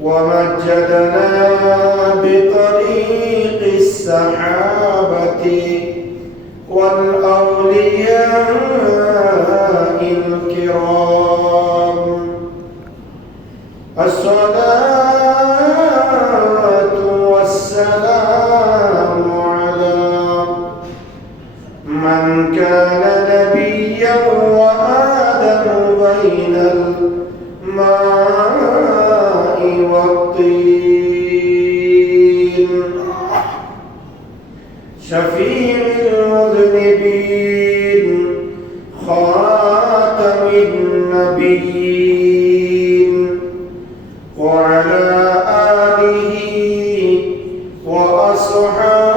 ومجدنا بطريق السحابة والأولياء الكرام. الصلاة والسلام على من كان نبيا وآدم بين الماء والطين، شفيع المذنبين، خاتم النبيين، وعلى آله وأصحابه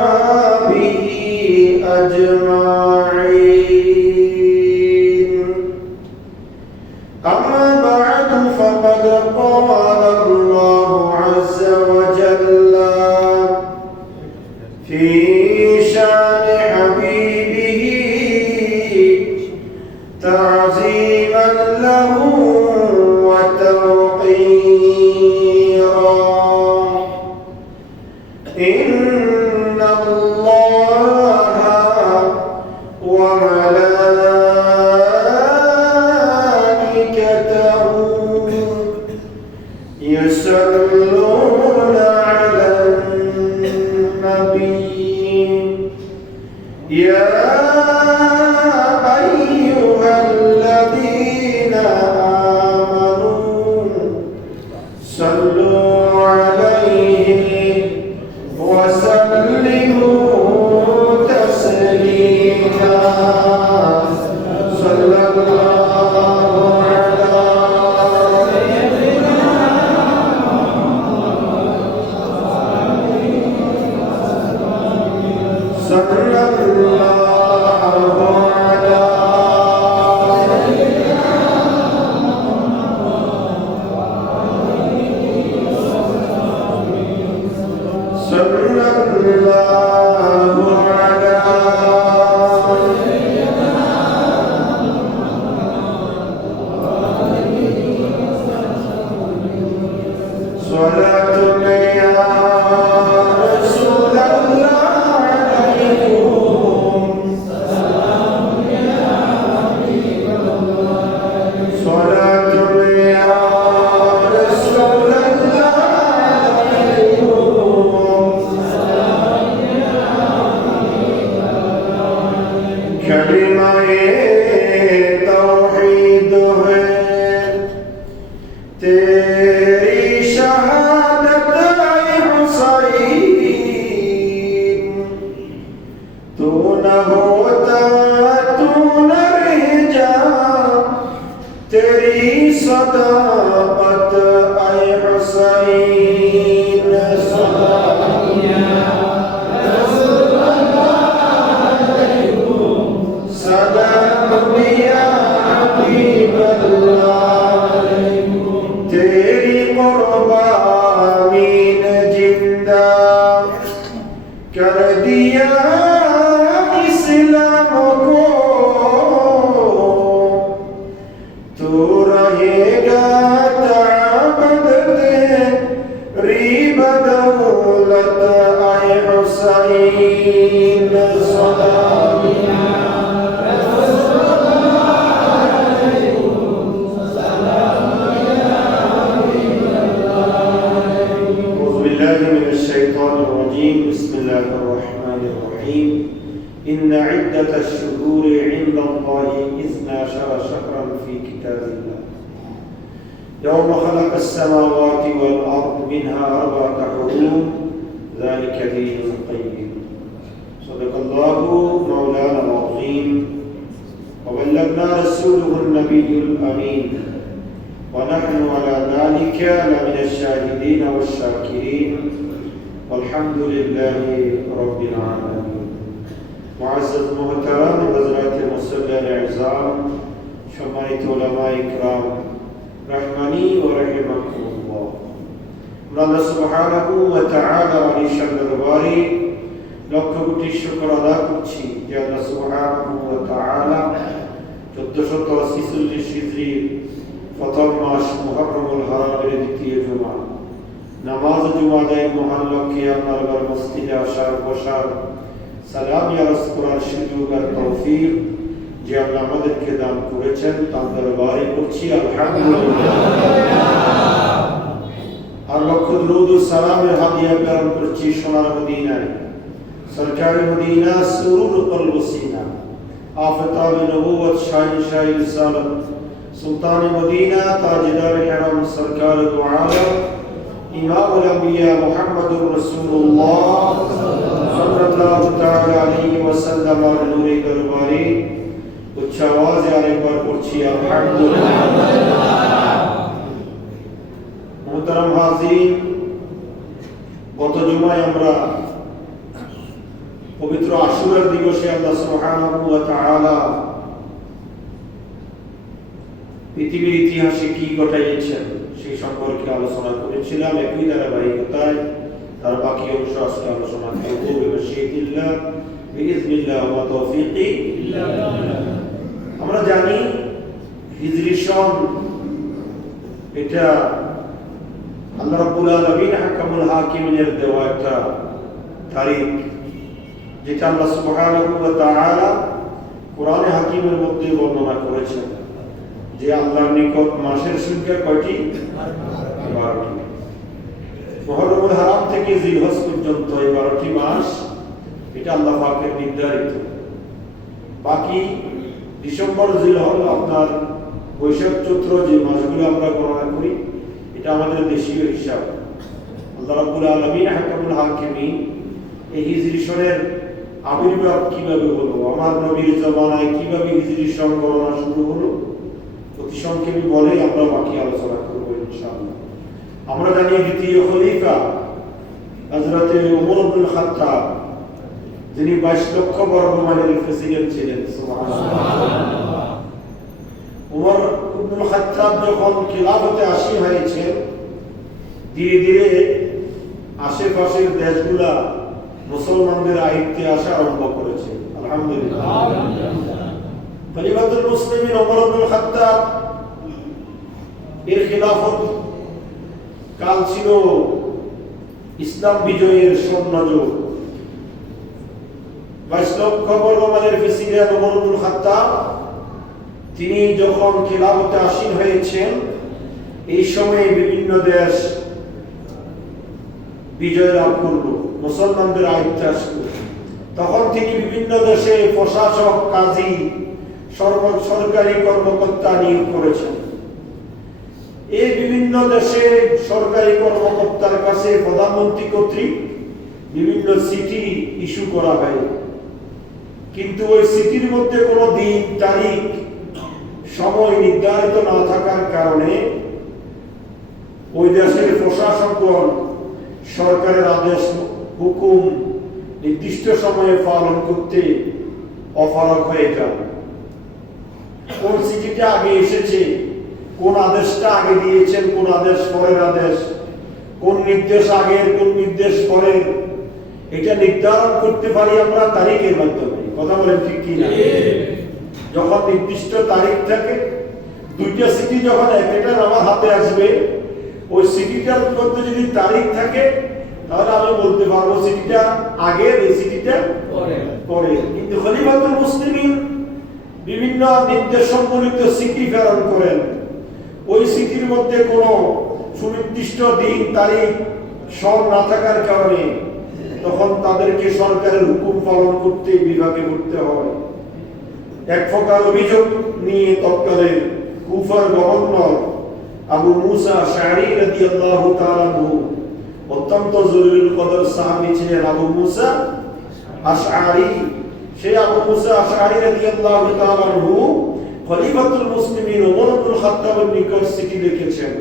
أجمعين. أما بعد، فقد قال الله عز وجل في شان حبيبه تعظيما له وتوقيرا: إن الله وملائكته يصلون على النبي، يا أيها الذين آمنوا صلوا عليه وسلموا تسليما. صلى الله على صلى الله على صلى الله على صلاة يا رسول الله عليكم، صلاة يا رسول الله عليكم. कलिमा तौहीद है तेरी शहादत ऐ हुसैन, तू न होता तू न रह जा, तेरी सदाकत ऐ हुसैन। सलाम या हबीब अल्लाह, तेरी कुर्बानी ने जिंदा कर दिया इस्लाम को, तू रहेगा ताबद तेरी बदौलत ऐ हुसैन। सलाम من الشيطان الرجيم. بسم الله الرحمن الرحيم. إن عدة الشهور عند الله 12 شهرا في كتاب الله يوم خلق السماوات والأرض منها 4 حروم ذلك دين القيم. صدق الله مولانا العظيم وبلغنا رسوله النبي الأمين ونحن على ذلك لمن الشاهدين والشاكرين والحمد لله رب العالمين. معزز محترم حضرات মুসল্লিয়ান ইকরাম, সম্মানিত উলামা ইকরাম রাহমানি ওয়া রাহিমাকুমুল্লাহ, আল্লাহ সুবহানাহু ওয়া তাআলা আলিশান দরবারে লক্ষ কোটি শুকর আদা করছি যে আল্লাহ সুবহানাহু ওয়া তাআলা 1446 হিজরি প্রথম মাস মুহররম শাওয়ালের দ্বিতীয় জুমা। নামাজ জুমা আদায় মহান লক্ষ্যে আপনার ঘর মসজিদে আসার বসার সালাম ইয়ারস করার সুযোগ আর তৌফিক যে আল্লাহ আমাদেরকে দান করেছেন তার দরবারে করছি আলহামদুলিল্লাহ। আর লক্ষ দরুদ ও সালামের হাদিয়া প্রেরণ করছি সোনার মদিনায় সরকার মদিনা সুরুর কলব সিনা আফতাব নবুয়ত শাহিনশাহ রিসালাত সুলতান মদিনা তাজদার ইহরাম সরকার দু আলম ইমামুল আম্বিয়া মুহাম্মদুর রাসূলুল্লাহ সাল্লাল্লাহু তাআলা আলাইহি ওয়াসাল্লাম এর নূরে দরবারে উচ্চ আওয়াজে আরেকবার পড়ছি আলহামদুলিল্লাহ। মুহতারাম হাজির, গত জুমায় আমরা পবিত্র আশুরার দিবসে আল্লাহ সুবহানাহু ওয়া তাআলা পৃথিবীর ইতিহাসে কি ঘটাইয়েছেন সেই সম্পর্কে আলোচনা করেছিলাম। একই ধারাবাহিকতায় তার বাকি অংশ আজকে আলোচনা করব। বিমাশিয়াতিল্লাহ বিইজনিল্লাহ ওয়া তাওফীকি বিল্লাহ। আমরা জানি হিজরি সন এটা আল্লাহ রাব্বুল আলামিন হাকামুল হাকিমিনের দেওয়া একটা তারিখ, যেটা আল্লাহ সুবহানাহু ওয়া তাআলা কোরআনে হাকিমের মধ্যে বর্ণনা করেছেন যে আল্লাহর নিকট মাসের সংখ্যা কয়টি? 12টি। মুহররমুল হারাম থেকে জিলহজ পর্যন্ত এই 12টি মাস এটা আল্লাহ পাকের নির্ধারিত। বাকি ডিসেম্বর জিলহজ আপনার বৈশাখ চৈত্র যে মাসগুলো আমরা গণনা করি এটা আমাদের দেশীয় হিসাব। আল্লাহ রাব্বুল আলামিন হাকামুল হাকিমিন এই হিজরি সনের আবির্ভাব কিভাবে হলো, আমার নবীর জামানায় কিভাবে হিজরি সন গণনা শুরু হলো, অতি সংক্ষেপে বলে আমরা বাকি আলোচনা করব ইনশাআল্লাহ। আমরা জানি দ্বিতীয় খলিফা হযরত ওমর ইবনে খাত্তাব, যিনি 22 লক্ষ বর্গ মাইলের প্রেসিডেন্ট ছিলেন। সুবহানাল্লাহ। ওমর ইবনে খাত্তাব যখন খিলাফতে আসীন হয়েছেন, ধীরে ধীরে আশেপাশের দেশগুলা মুসলমানদের আয়ত্তে আসা আরম্ভ করেছে। আলহামদুলিল্লাহ। খলিফাতুল মুসলিমিন ওমর ইবনে খাত্তাব এর খিলাফত কাল ছিল ইসলাম বিজয়ের স্বর্ণযুগ। 22 লক্ষ বর্গ মাইলের প্রেসিডেন্ট ওমর ইবনে খাত্তাব তিনি যখন খিলাফতে আসীন হয়েছেন, এই সময়ে বিভিন্ন দেশ বিজয় লাভ করল, মুসলমানদের আয়ত্তে আসলো। তখন তিনি বিভিন্ন দেশে প্রশাসক, কাজী, সরকারি কর্মকর্তা নিয়োগ করেছেন। এই বিভিন্ন দেশে সরকারি কর্মকর্তার কাছে প্রধানমন্ত্রী কর্তৃক বিভিন্ন চিঠি ইস্যু করা হয়, কিন্তু ওই চিঠির মধ্যে কোনো দিন, তারিখ, সময় নির্ধারিত না থাকার কারণে ওই দেশের প্রশাসকগণ সরকারের আদেশ হুকুম নির্দিষ্ট সময়ে পালন করতে অপারগ হয়ে যান। কোন চিঠিটা আগে এসেছে, কোন আদেশটা আগে দিয়েছেন, কোন আদেশ পরের আদেশ, কোন নির্দেশ আগের, কোন নির্দেশ পরের, এটা নির্ধারণ করতে পারি আমরা তারিখের মাধ্যমে। কথা বলেন ঠিক কি না? যখন নির্দিষ্ট তারিখ থাকে, দুইটা চিঠি যখন একটার আমার হাতে আসবে, ওই চিঠিটার মধ্যে যদি তারিখ থাকে তাহলে আমি বলতে পারবো চিঠিটা আগে, এই চিঠিটা পরে। কিন্তু খলিফাতুল মুসলিমিন বিভিন্ন নির্দেশ সম্বলিত চিঠি প্রেরণ করেন। ওই চিঠির মধ্যে কোনো সুনির্দিষ্ট দিন, তারিখ, সন না থাকার কারণে তখন তাদেরকে সরকারের হুকুম পালন করতে বিভাগে করতে হয়। এক প্রকার অভিযোগ নিয়ে তৎকালীন কুফার গভর্নর আবু মুসা আশআরী রাদিয়াল্লাহু তাআলা আনহু, অত্যন্ত জলিলুল কদর সাহাবী ছিলেন আবু মুসা আশআরী। সেই আবু মুসা আশআরী রাদিয়াল্লাহু তাআলা আনহু খলিফাতুল মুসলিমিন ওমর ইবনে খাত্তাবের নিকট চিঠি লিখেছেন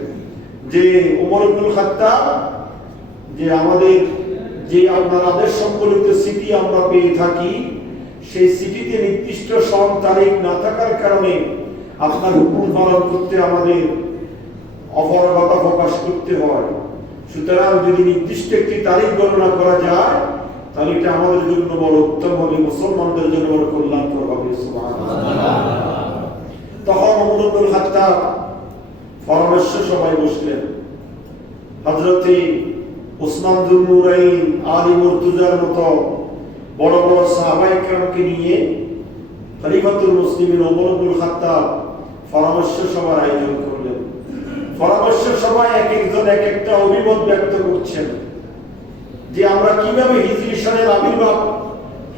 যে ওমর ইবনে খাত্তাব, যে আমাদের যে আপনার আদেশ সম্বলিত চিঠি আমরা পেয়ে থাকি, সেই চিঠিতে নির্দিষ্ট সন, তারিখ না থাকার কারণে আপনার হুকুম পালন করতে আমাদের অপারগতা প্রকাশ করতে হয়। সুতরাং যদি নির্দিষ্ট একটি তারিখ গণনা করা যায় তাহলে এটা আমাদের জন্য বড় উত্তম হবে, মুসলমানদের জন্য বড় কল্যাণকর হবে। সুবহানাল্লাহ। তখন ওমর ইবনে খাত্তাব পরামর্শ সবাই বসলেন, হযরতে উসমান যুল নুরাইন, আলী মুর্তজার মতো বড় বড় সাহাবায়ে কেরামকে নিয়ে খলিফাতুল মুসলিমিন ওমর ইবনুল খাত্তাব পরামর্শ সভার আয়োজন করলেন। পরামর্শ সভায় এক একজন এক একটা অভিমত ব্যক্ত করছেন যে আমরা কিভাবে হিজরি সনের আবির্ভাব,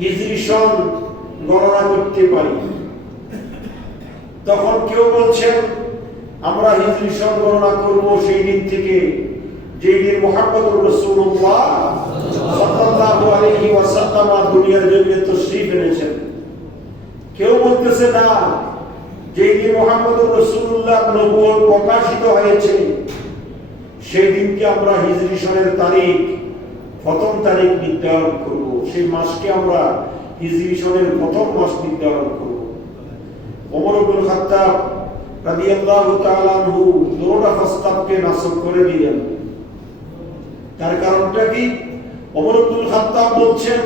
হিজরি সন গণনা করতে পারি। তখন কেউ বলছেন আমরা হিজরি সন গণনা করব সেই দিন থেকে যেই দিন মুহাম্মদুর রাসূলুল্লাহ সাল্লাল্লাহু আলাইহি ওয়াসাল্লাম দুনিয়ার জমিনে তাশরীফ এনেছেন। কেউ বলতেছে না, যেই দিন মুহাম্মদুর রাসূলুল্লাহ নবুয়ত প্রকাশিত হয়েছে সেই দিনকে আমরা হিজরি সনের তারিখ, প্রথম তারিখ নির্ধারণ করব, সেই মাসকে আমরা হিজরি সনের প্রথম মাস নির্ধারণ করব। ওমর ইবনুল খাত্তাব রাদিয়াল্লাহু তাআলা আনহু দুটো প্রস্তাবকে নাসখ করে দিলেন। তার কারণটা কি? ওমর ইবনুল খাত্তাব বলছেন,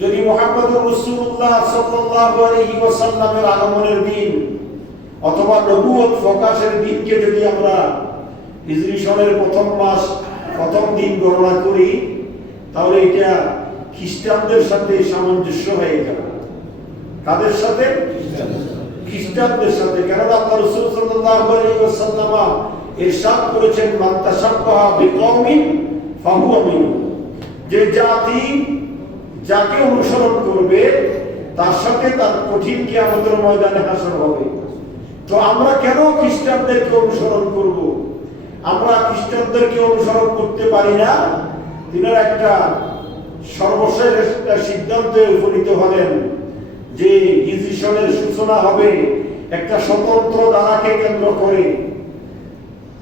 যদি মুহাম্মদুর রাসূলুল্লাহ সাল্লাল্লাহু আলাইহি ওয়াসাল্লামের আগমনের দিন অথবা নবুয়ত প্রকাশের দিনকে যদি আমরা হিজরি সনের প্রথম মাস, প্রথম দিন গণনা করি, তাহলে এটা খ্রিস্টানদের সাথে সামঞ্জস্য হয়ে যাবে। কাদের সাথে? খ্রিস্টানদের সাথে। কারণ আল্লাহ রাসূল সাল্লাল্লাহু আলাইহি ওয়াসাল্লাম ইরশাদ করেছেন, মান তাশাব্বাহা বিকওমিন ফাহুয়া মিনহুম, যে জাতি যাকে অনুসরণ করবে তার সাথে তার কঠিন কিয়ামতের ময়দানে হাসর হবে। তো আমরা কেন খ্রিস্টানদেরকে অনুসরণ করব? আমরা খ্রিস্টানদেরকে অনুসরণ করতে পারি না। তিনারা একটা সর্বশেষ একটা সিদ্ধান্তে উপনীত হলেন যে হিজরি সনের সূচনা হবে একটা স্বতন্ত্র ধারাকে কেন্দ্র করে।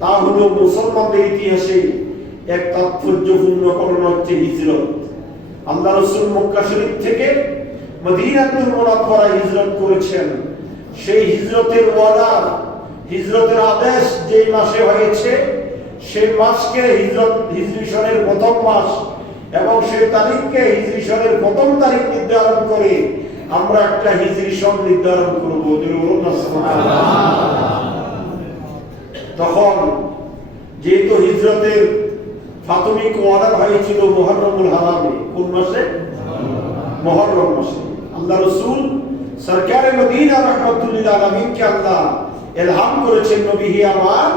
তা হলো মুসলমানদের ইতিহাসে এক তাৎপর্যপূর্ণ ঘটনা হচ্ছে হিজরত। আল্লাহ রাসূল মক্কা শরীফ থেকে মদিনাতুল মুনাওয়ারায় হিজরত করেছেন। সেই হিজরতের অর্ডার, হিজরতের আদেশ যে মাসে হয়েছে সেই মাসকে হিজরি সনের প্রথম মাস এবং সেই তারিখকে হিজরি সনের প্রথম তারিখ নির্ধারণ করে আমরা একটা হিজরি সন নির্ধারণ করব। তখন যেহেতু হিজরতের প্রাথমিক অর্ডার হয়েছিল মুহররমুল হারামে, কোন মাসে? মুহররম মাসে। আল্লাহ রাসূল সরকারে মদিনা রাহমাতুল লিল আলামিনকে আল্লাহ ইলহাম করেছেন, নবী হে আমার,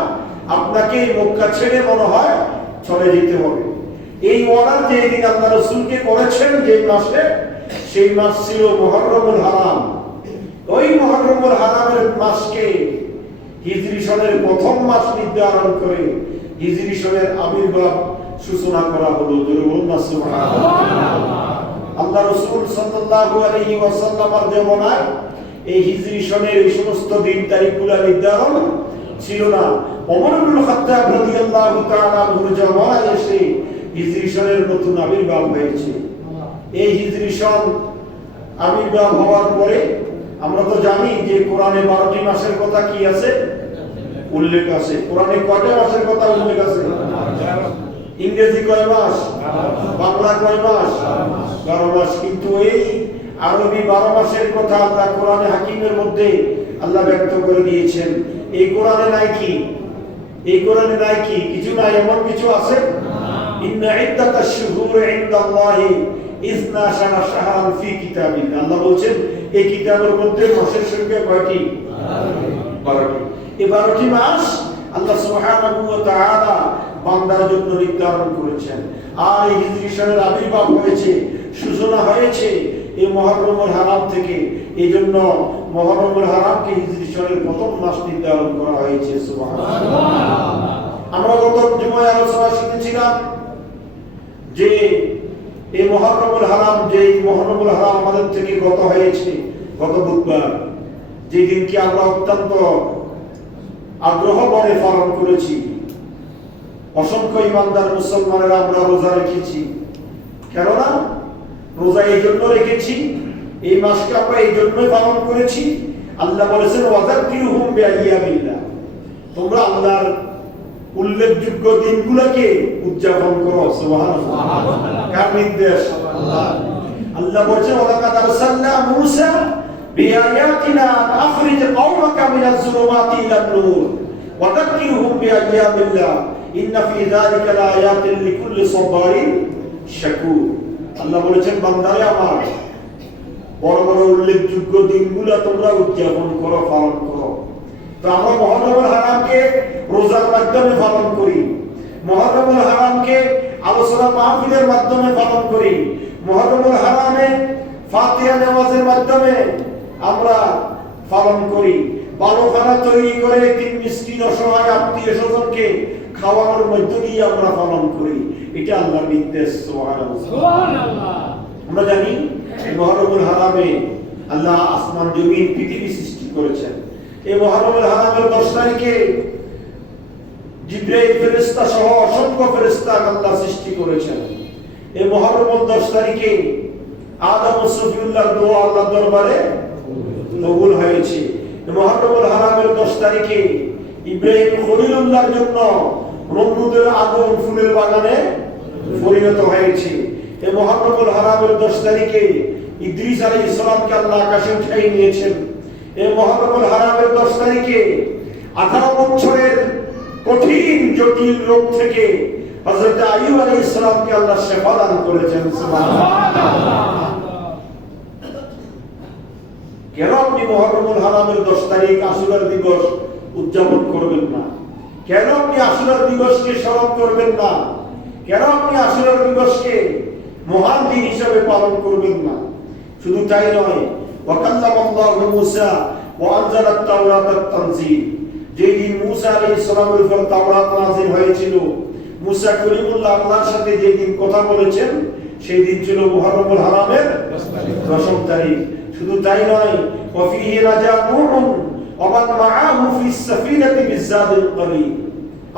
আপনাকে মক্কা ছেড়ে মনে হয় চলে যেতে হবে। এই অর্ডার যে দিন আল্লাহ রাসূলকে করেছেন যে মাসে, সেই মাস ছিল মুহররমুল হারাম। ওই মুহররমুল হারামের মাসকে হিজরি সনের প্রথম মাস নির্ধারণ করে হিজরি সনের আবির্ভাব সূচনা করা হলো। সুবহানাল্লাহ। আল্লাহ রাসূল সাল্লাল্লাহু আলাইহি ওয়াসাল্লামের দেওয়ানায় এই হিজরি সনের এই সমস্ত দিন তারিখগুলো নির্ধারণ ছিল না। ওমর ইবনুল খাত্তাব রাদিয়াল্লাহু তাআলা আনহুর জামানায় এসে হিজরি সনের নতুন আবির্ভাব হয়েছে। এই হিজরি সন আবির্ভাব হওয়ার পরে আমরা তো জানি যে কোরআনে 12টি মাসের কথা কি আছে? উল্লেখ আছে। কোরআনে কয়টা মাসের কথা উল্লেখ আছে? ইংরেজি কয় মাস? বাংলা কয় মাস? 12 মাস। কিন্তু এই আরবি 12 মাসের কথা আল্লাহ কোরআনে হাকিমের মধ্যে আল্লাহ ব্যক্ত করে দিয়েছেন। এই কোরআনে নাই কি? এই কোরআনে নাই কি? কিছু নাই, এমন কিছু আছে? ইন্না ইদ্দাতাশ শুহুরি ইনদাল্লাহি 12 শাহরান ফি কিতাবিল্লাহ। আল্লাহ বলেন এই কিতাবের মধ্যে মাসের সংখ্যা কয়টি? 12টি। এই 12টি মাস আল্লাহ সুবহানাহু ওয়া তাআলা বান্দার জন্য নির্ধারণ করেছেন। আর এই হিজরি সনের আবির্ভাব হয়েছে, সূচনা হয়েছে এই মুহররমুল হারাম থেকে। এইজন্য মুহররমুল হারামকে হিজরি সনের প্রথম মাস নির্ধারণ করা হয়েছে। সুবহানাল্লাহ। আমরা গত জুমায় আলোচনা শুনেছিলাম যে এই মুহররমুল হারাম, যে মুহররমুল হারাম আমাদের থেকে গত হয়েছে গত বুধবার, যে দিনকে আমরা অত্যন্ত আগ্রহ ভরে পালন করেছি। অসংখ্য ইমানদার মুসলমানেরা আমরা রোজা রেখেছি। কেননা রোজা এই জন্য রেখেছি, এই মাসকে আমরা এই জন্যই পালন করেছি। আল্লাহ বলেছেন ওয়াযাক্কিরহুম বিআইয়ামিল্লাহ, তোমরা আল্লাহর উল্লেখযোগ্য দিনগুলোকে উদযাপন করো। সুবহানাল্লাহ। কার নির্দেশ? আল্লাহ বলেছেন ওয়ালাকাদ আরসালনা মূসা বিআয়াতিনা আখরিজ কওমাকা মিনাজ যুলুমাতি ইলান নূর। ওয়াযাক্কিরহুম বিআইয়ামিল্লাহ ইন্না ফী যালিকা লাআয়াতিন লিকুল্লি সাব্বারিন শাকুর। আল্লাহ বলেছেন, বান্দারে আমার, বড় বড় উল্লেখযোগ্য দিনগুলো তোমরা উদযাপন করো, পালন করো। তো আমরা মুহররমুল হারামকে রোজার মাধ্যমে পালন করি, মুহররমুল হারামকে আলোচনা মাহফিলের মাধ্যমে পালন করি, মুহররমুল হারামে ফাতিহা নামাজের মাধ্যমে আমরা পালন করি, ভালো খানা তৈরি করে তিন মিসকিন অসহায় আত্মীয় স্বজনকে খাওয়ানোর মধ্য দিয়ে আমরা পালন করি। এটা আল্লাহর নির্দেশ। সুবহানাল্লাহ। আমরা জানি এই মুহররমুল হারামে আল্লাহ আসমান জমিন পৃথিবী সৃষ্টি করেছেন। এই মুহররমুল হারামের 10 তারিখে জিবরাইল ফেরেশতা সহ অসংখ্য ফেরেশতা আল্লাহ সৃষ্টি করেছেন। এই মুহররমের 10 তারিখে আদম ও সফিউল্লাহর দোয়া আল্লাহর দরবারে কবুল হয়েছে। এই মুহররমুল হারামের 10 তারিখে ইব্রাহিম খলিলুল্লাহর জন্য নমরুদের আগুন ফুলের বাগানে পরিণত হয়েছে। এই মুহররমুল হারামের 10 তারিখে ইদ্রিস আলাইহিস সালামকে আল্লাহ আকাশে উঠিয়ে নিয়েছেন। এই মুহররমুল হারামের 10 তারিখে 18 বছরের কঠিন জটিল রোগ থেকে হযরত আইয়ুব আলাইহিস সালামকে আল্লাহ শিফা দান করেছেন। সুবহানাল্লাহ। কেন আপনি মুহররমুল হারামের 10 তারিখ আশুরার দিবস উদযাপন করবেন না? কেন আপনি আশুরার দিবসকে স্মরণ করবেন না? কেন আপনি আশুরার দিবসকে মহান দিন হিসেবে পালন করবেন না? শুধু তাই নয়, ওয়াকাল্লামাল্লাহু মূসা ওয়া আনজালাত তাওরাতাত তানজিল, যেই দিন মূসা আলাইহিস সালামের উপর তাওরাত নাযিল হয়েছিল, মূসা কলিমুল্লাহ আল্লাহর সাথে যেই দিন কথা বলেছেন, সেই দিন ছিল মুহররমুল হারামের 10 তারিখ। শুধু তাই নয়, ওয়া ফীহি নাজা নূহুন ওয়া মান মাআহু ফিস সাফিনাতি বিযাদিল করিম।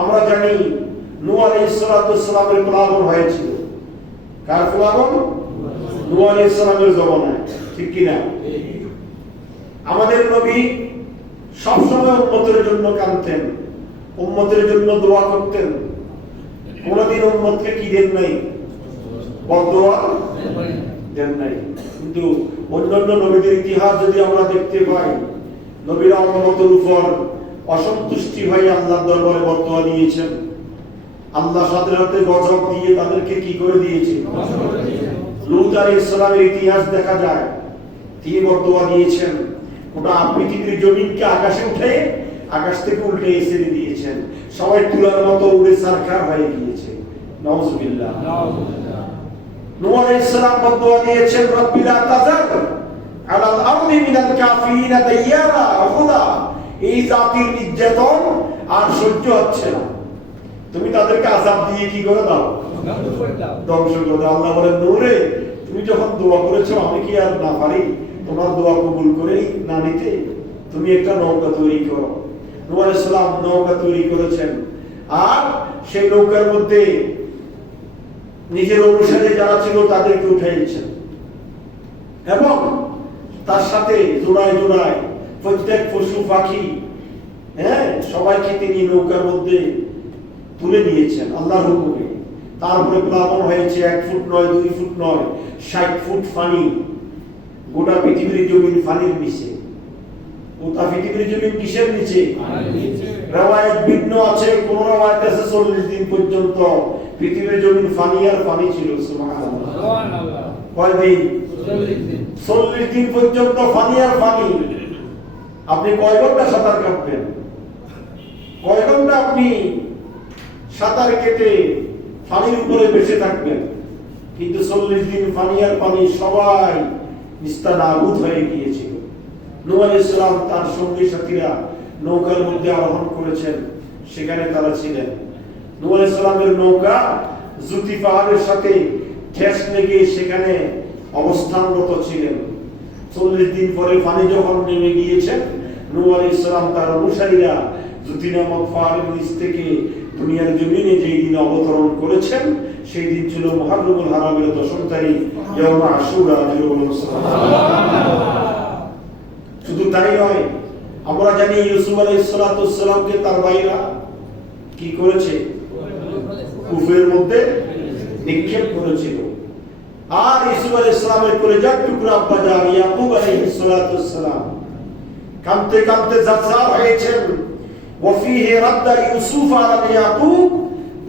আমরা জানি নূহ আলাইহিস সালামের প্লাবন হয়েছিল। কার প্লাবন? নূহ আলাইহিস সালামের জমানায়, ঠিক কি না? আমাদের নবী সব সময় উম্মতের জন্য কাঁদতেন, উম্মতের জন্য দোয়া করতেন। কোনদিন উম্মতকে কি দেন নাই? বদদোয়া দেন নাই। কিন্তু অন্যান্য নবীদের ইতিহাস যদি আমরা দেখতে পাই, নবীরা উম্মতের উপর অসন্তুষ্টি হয়ে আল্লাহর দরবারে বদদোয়া দিয়েছেন। আল্লাহ সাথে সাথে গজব দিয়ে তাদেরকে কি করে দিয়েছে? লূত আলাইহিস সালামের ইতিহাস দেখা যায়, তিনি বদদোয়া দিয়েছেন। গোটা পৃথিবীর জমিনকে আকাশে উঠে আকাশ থেকে উল্টে ছেড়ে দিয়েছেন, সবাই তুলার মতো উড়ে সারখার হয়ে গিয়েছে। নাউযুবিল্লাহ। নূহ আলাইহিস সালাম বদদোয়া দিয়েছেন, রব্বি লা তাযার আলাল আরদি মিনাল কাফিরিনা দাইয়ারা। খোদা, এই জাতির নির্যাতন আর সহ্য হচ্ছে না, তুমি তাদেরকে আযাব দিয়ে কি করে দাও? ধ্বংস করে দাও। আল্লাহ বলেন, নূরে, তুমি যখন দোয়া করেছো, আমি কি আর না পারি তোমার দোয়া কবুল করে না নিতে? তুমি একটা নৌকা তৈরি করো। নূহ আলাইহিস সালাম নৌকা তৈরি করেছেন, আর সেই নৌকার মধ্যে নিজের অনুসারী যারা ছিল তাদেরকে উঠাইছেন, এবং তার সাথে জোড়ায় জোড়ায় প্রত্যেক পশু পাখি, সবাইকে তিনি নৌকার মধ্যে তুলে নিয়েছেন আল্লাহর হুকুমে। তারপরে প্লাবন হয়েছে, 1 ফুট নয়, 2 ফুট নয়, 60 ফুট পানি। গোটা পৃথিবীর জমিন পানির নিচে। গোটা পৃথিবীর জমিন কিসের নিচে? রাওয়ায়াত ভিন্ন আছে, কোন রাওয়ায়াত আছে 40 দিন পর্যন্ত পৃথিবীর জমিন পানি আর পানি ছিল। সুবহানাল্লাহ। কয় দিন? 40 দিন পর্যন্ত পানি আর পানি। আপনি কয় ঘন্টা সাঁতার কাটবেন? কয় ঘন্টা আপনি সাঁতার কেটে পানির উপরে বেঁচে থাকবেন? কিন্তু 40 দিন পানি আর পানি, সবাই নিস্তানাবুদ হয়ে গিয়েছিল। নূহ আলাইহিস সালাম তার সঙ্গী সাথীরা নৌকার মধ্যে আরোহণ করেছেন, সেখানে তারা ছিলেন। নূহ আলাইহিস সালামের নৌকা জুতি পাহাড়ের সাথে ঠেস লেগে সেখানে অবস্থানরত ছিলেন। 40 দিন পরে পানি যখন নেমে গিয়েছেন, নূহ আলাইহিস সালাম তার অনুসারীরা জুতি নামক পাহাড়ের নিচ থেকে দুনিয়ার জমিনে যেই দিন অবতরণ করেছেন, সেই দিন ছিল মুহররমুল হারামের 10 তারিখ, ইয়াউম আশুরা। শুধু তাই নয়, আমরা জানি ইউসুফ আলাইহিস সালামকে তার ভাইরা কি করেছে? কুফের মধ্যে নিক্ষেপ করেছিল। আর ইউসুফ আলাইহিস সালামের কলিজার টুকরা আব্বা জান ইয়াকুব আলাইহিস সালাম কাঁদতে কাঁদতে জাজ্জার হয়েছেন। وفيه رد يوسف على يعقوب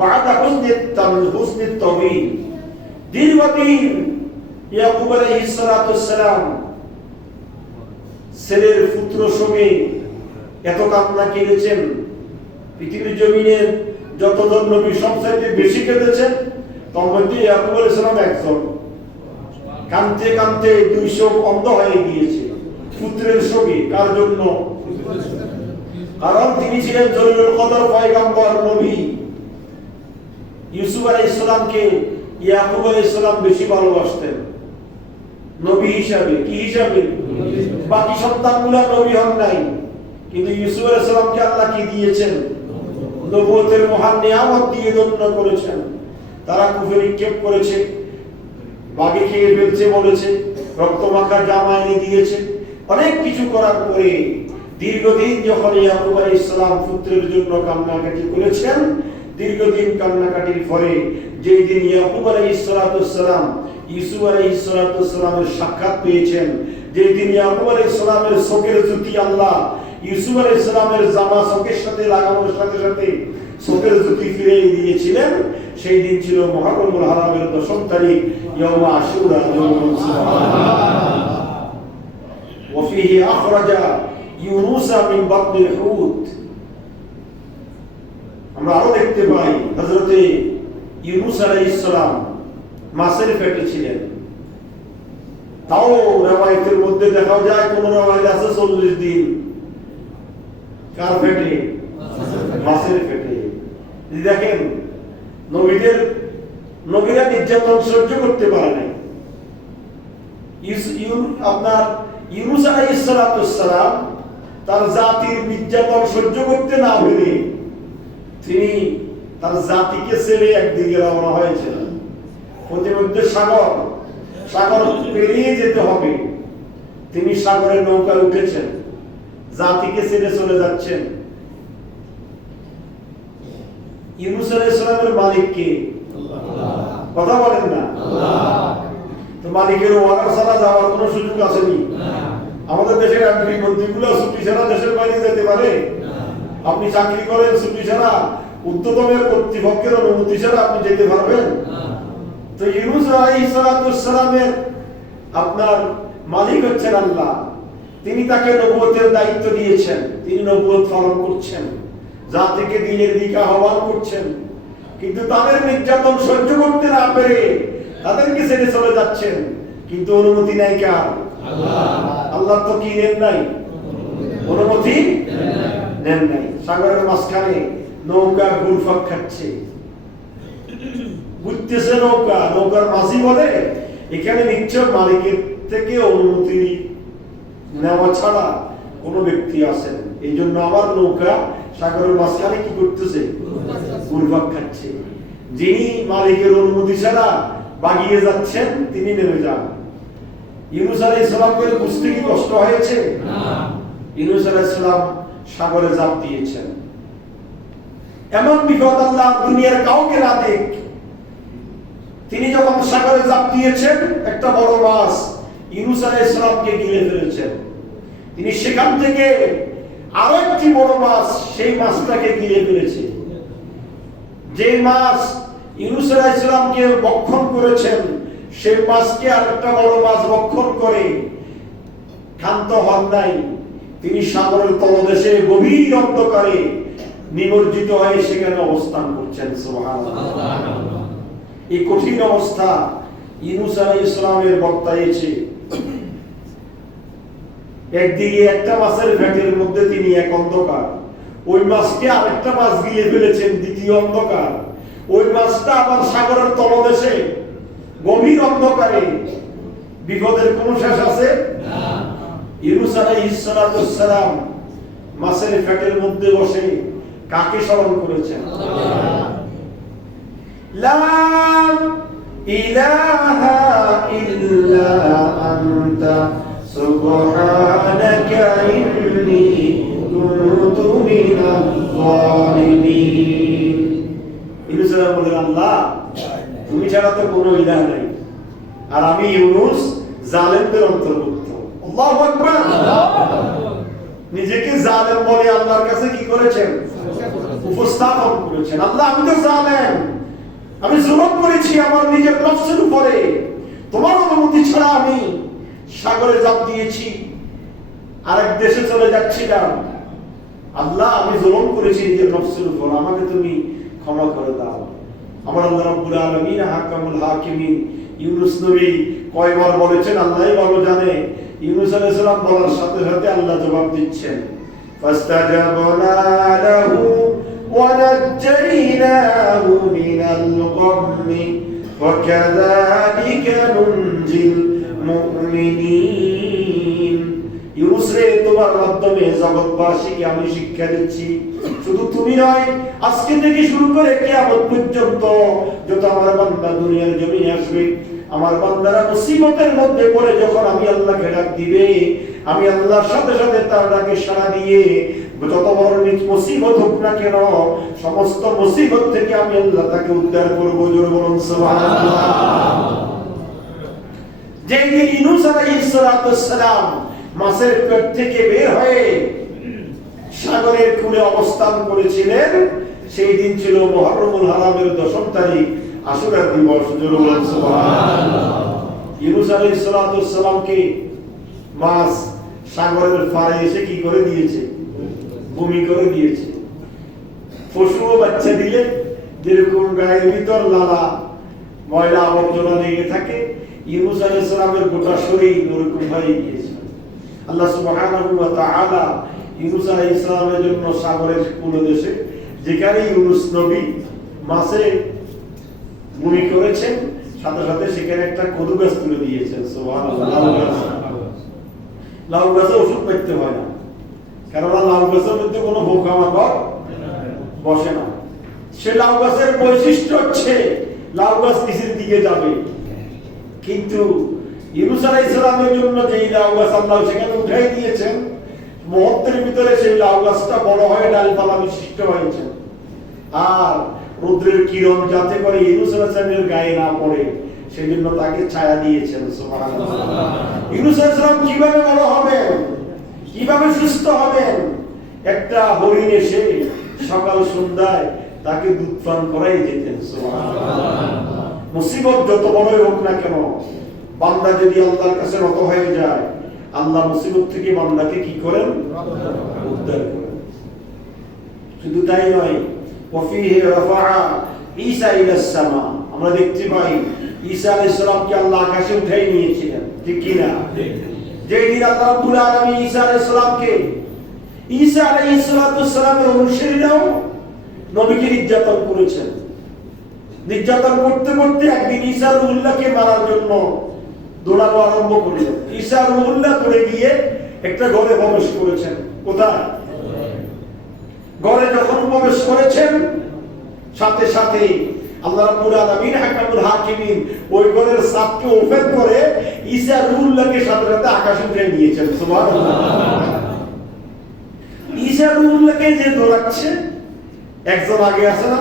بعد حزن الطويل দীর্ঘদিন ইয়াকুব আলাইহিস সালাতু সালাম ছেলের পুত্র সঙ্গে এত কান্না কেঁদেছেন, পৃথিবীর জমিনে যতজন নবী সবচাইতে বেশি কেঁদেছেন তার মধ্যে ইয়াকুব আলাইহিস সালাম একজন। কাঁদতে কাঁদতে 200 অন্ধ হয়ে গিয়েছে পুত্রের সঙ্গে। কার জন্য? কারণ তিনি ছিলেন জলিলুল কদর পয়গম্বর নবী। ইউসুফ আলাইহিস সালামকে ইয়াকুব আলাইহিস সালাম বেশি ভালোবাসতেন নবী হিসাবে। কি হিসাবে? বাকি সন্তানগুলো নবী হন নাই, কিন্তু ইউসুফ আলাইহিস সালামকে আল্লাহ কি দিয়েছেন? নবুয়তের মহান নিয়ামত দিয়ে ধন্য করেছেন। তারা কুফে নিক্ষেপ করেছে, বাগে খেয়ে ফেলছে বলেছে, রক্তমাখা জামা এনে দিয়েছে, অনেক কিছু করার পরে দীর্ঘদিন যখন ইয়াকুব আলাইহিস সালাম পুত্রের জন্য কান্নাকাটি করেছেন, দীর্ঘদিন কান্নাকাটির পরে যেই দিন ইয়াকুব আলাইহিস সালাম ইউসুফ আলাইহিস সালামের সাক্ষাৎ পেয়েছেন, যেই দিন ইয়াকুব আলাইহিস সালামের চোখের জ্যোতি আল্লাহ ইউসুফ আলাইহিস সালামের জামা চোখের সাথে লাগানোর সাথে সাথে চোখের জ্যোতি ফিরে দিয়েছিলেন, সেই দিন ছিল মুহররমুল হারামের 10 তারিখ, ইয়াউম আশুরা। ওয়াফিহি আখরাজা ইউনুসা মিন বাতনিল হুত। আমরা আরো দেখতে পাই হযরতে ইউনুস আলাইহিস সালাম মাছের পেটে ছিলেন। তাও রওয়ায়াতের মধ্যে দেখা যায়, কোন রওয়ায়াত আছে 40 দিন। কার পেটে? মাছের পেটে। দেখেন, নবীরা নির্যাতন সহ্য করতে পারে নাই। আপনার ইউনুস আলাইহিস সালাম তার জাতির নির্যাতন সহ্য করতে না পেরে তিনি তার জাতিকে ছেড়ে একদিকে রওনা হয়েছিলেন। প্রতিমধ্যে সাগর পেরিয়ে যেতে হবে, তিনি সাগরের নৌকায় উঠেছেন, জাতিকে ছেড়ে চলে যাচ্ছেন। ইউনুস আলাইহিস সালামের মালিক কে? কথা বলেন না। তো মালিকের ওয়ার্ডার ছাড়া যাওয়ার কোনো সুযোগ আসেনি। আমাদের দেশের এমপি মন্ত্রীগুলো ছুটি ছাড়া দেশের বাইরে যেতে পারে? আপনি চাকরি করেন, ছুটি ছাড়া ঊর্ধ্বতমের কর্তৃপক্ষের অনুমতি ছাড়া আপনি যেতে পারবেন? তো ইউনুস আলাইহিস সালামের আপনার মালিক হচ্ছেন আল্লাহ। তিনি তাকে নবুয়তের দায়িত্ব দিয়েছেন, তিনি নবুয়ত পালন করছেন, জাতিকে দ্বীনের দিকে আহ্বান করছেন, কিন্তু তাদের নির্যাতন সহ্য করতে না পেরে তাদেরকে ছেড়ে চলে যাচ্ছেন। কিন্তু অনুমতি নাই কার? আল্লাহ তো কি নেন নাই? অনুমতি নেন নাই। সাগরের মাঝখানে নৌকা ঘুরপাক খাচ্ছে, বুঝতেছে নৌকার মাঝি বলে এখানে নিশ্চয় মালিকের থেকে অনুমতি নেওয়া ছাড়া কোন ব্যক্তি আছেন, এই জন্য আমার নৌকা সাগরের মাঝখানে কি করতেছে? ঘুরপাক খাচ্ছে। যিনি মালিকের অনুমতি ছাড়া বাগিয়ে যাচ্ছেন তিনি নেমে যান। ইউনুস আলাইহিস সালামকে বুঝতে কি কষ্ট হয়েছে? ইউনুস আলাইহিস সালাম সাগরে ঝাঁপ দিয়েছেন। এমন বিপদ আল্লাহ দুনিয়ার কাউকে না দেখ। তিনি যখন সাগরে ঝাঁপ দিয়েছেন, একটা বড় মাছ ইউনুস আলাইহিস সালামকে গিলে ফেলেছেন। তিনি সেখান থেকে আরো একটি বড় মাছ সেই মাছটাকে গিলে ফেলেছে। যে মাছ ইউনুস আলাইহিস সালামকে ভক্ষণ করেছেন, সেই মাছকে আরেকটা বড় মাছ ভক্ষণ করে ক্ষান্ত হন নাই। তিনি সাগরের তলদেশে গভীর অন্ধকারে নিমজ্জিত হয়ে সেখানে অবস্থান করছেন। সুবহানাল্লাহ। এই কঠিন অবস্থা ইউনুস আলাইহিস সালামের বর্তাইছে। একদিকে একটা মাছের পেটের মধ্যে তিনি এক অন্ধকার, ওই মাছকে আরেকটা মাছ গিলে ফেলেছেন দ্বিতীয় অন্ধকার, ওই মাছটা আবার সাগরের তলদেশে গভীর অন্ধকারে। বিপদের কোন শেষ আছে? ইউনুস আলাইহিস সালাম মাছের পেটের মধ্যে বসে কাকে স্মরণ করেছেন? লা ইলাহা ইল্লা আনতা সুবহানাকা ইন্নী কুনতু মিনাল যালিমিন। ইউনুস আলাইহিস বলেন, আল্লাহ তুমি ছাড়া তো কোনো ইলাহ নাই, আর আমি ইউনুস জালেমদের অন্তর্ভুক্ত। আল্লাহু আকবার। নিজেকে জালেম বলে আল্লাহর কাছে কি করেছেন? উপস্থাপন করেছেন। আল্লাহ, আমি তো জালেম, আমি জুলুম করেছি আমার নিজের নফসের উপরে, তোমার অনুমতি ছাড়া আমি সাগরে ঝাঁপ দিয়েছি, আরেক দেশে চলে যাচ্ছিলাম। আল্লাহ, আমি জুলুম করেছি নিজের নফসের উপর, আমাকে তুমি ক্ষমা করে দাও। আমার আল্লাহ রাব্বুল আলামিন হাকামুল হাকিমিন ইউনূস নবী কয়বার বলেছেন আল্লাহই ভালো জানে। ইউনূস আলাইহিস সালাম বলার সাথে সাথে আল্লাহ জবাব দিচ্ছেন, ফাস্তাজাবনা লাহু ওয়া নাজ্জাইনাহু মিনাল গাম্মি ওয়া কাযালিকা নুনজিল মুমিনিন। ইউনূস রে, তোমার মাধ্যমে জগৎবাসীকে আমি শিক্ষা দিচ্ছি। শুধু তুমি নয়, আজকে থেকে শুরু করে কিয়ামত পর্যন্ত যত আমার বান্দা দুনিয়ার জমিনে আসবে, আমার বান্দারা মুসিবতের মধ্যে পড়ে যখন আমি আল্লাহকে ডাক দিবে, আমি আল্লাহর সাথে সাথে তার ডাকে সাড়া দিয়ে যত বড় মুসিবত হোক না কেন, সমস্ত মুসিবত থেকে আমি আল্লাহ তাকে উদ্ধার করব। জোরে বলুন সুবহানাল্লাহ। যেই দিন ইউনূস আলাইহিস সালাম মাছের পেট থেকে বের হয়ে সাগরের কূলে অবস্থান করেছিলেন, সেই দিন ছিল মুহররমুল হারামের 10ম তারিখ, আশুরার দিবস। জোরে বলুন সুবহানাল্লাহ। ইউনূস আলাইহিস সালামকে মাছ সাগরের পাড়ে এসে কি করে দিয়েছে? বমি করে দিয়েছে। পশুও বাচ্চা দিলে যেরকম গায়ের ভিতর লালা ময়লা আবর্জনা লেগে থাকে, ইউনূস আলাইহিস সালামের গোটা শরীর ওরকম হয়ে গিয়েছে। আল্লাহ সুবহানাহু ওয়া তাআলা ইউনূস আলাইহিস সালামের জন্য সাগরের কুলদেশে, যেখানে ইউনূস নবী মাছে বমি করেছেন, সাথে সাথে সেখানে একটা কদু গাছ তুলে দিয়েছেন। সুবহানাল্লাহ। লাউ গাছে ওষুধ পেতে হয় না, কারণ লাউ গাছের মধ্যে কোনো পোকামাকড় বসে না। সে লাউ গাছের বৈশিষ্ট্য হচ্ছে লাউ গাছ নিচের দিকে যাবে, কিন্তু ইউনূস আলাইহিস সালামের জন্য যেই লাউ গাছ আল্লাহ সেখানে উঠাই দিয়েছেন, মুহূর্তের ভিতরে সেই লাউ গাছটা বড় হয়ে ডালপালা বিশিষ্ট হয়েছে। আর রৌদ্রের কিরণ যাতে করে ইউনূস আলাইহিস সালামের গায়ে না পড়ে, সেই জন্য তাকে ছায়া দিয়েছেন। সুবহানাল্লাহ। ইউনূস আলাইহিস সালাম কিভাবে বড় হবেন, কিভাবে সুস্থ হবেন? একটা হরিণ এসে সকাল সন্ধ্যায় তাকে দুধ পান করাই যেতেন। সুবহানাল্লাহ। মুসিবত যত বড়ই হোক না কেন, বান্দা যদি আল্লাহর কাছে নত হয়ে যায়, আল্লাহ মুসিবত থেকে বান্দাকে কি করেন? উদ্ধার করেন। শুধু তাই নয়, ওয়াফিহি রাফাআ ঈসা ইলাস সামা, আমরা দেখতে পাই ঈসা আলাইহিস সালামকে আল্লাহ আকাশে উঠাই নিয়েছিলেন, ঠিক কি না? যেই দিন আল্লাহ রাব্বুল আলামিন ঈসা আলাইহিস সালামকে, ঈসা আলাইহিস সালামের অনুসারীরাও নবীকে নির্যাতন করেছেন। নির্যাতন করতে করতে একদিন ঈসা রুহুল্লাহকে মারার জন্য দৌড়ানো আরম্ভ করলেন। ঈসা রুহুল্লাহ করে গিয়ে একটা ঘরে প্রবেশ করেছেন। কোথায়? ঘরে যখন প্রবেশ করেছেন, সাথে সাথে আল্লাহ রাব্বুল আলামিন হাকামুল হাকিমিন ওই ঘরের ছাদকে ওপেন করে ঈসা রুহুল্লাহকে সাথে সাথে আকাশে উঠিয়ে নিয়েছেন। সুবহানাল্লাহ। ঈসা রুহুল্লাহকে যে দৌড়াচ্ছে, একজন আগে আছে না?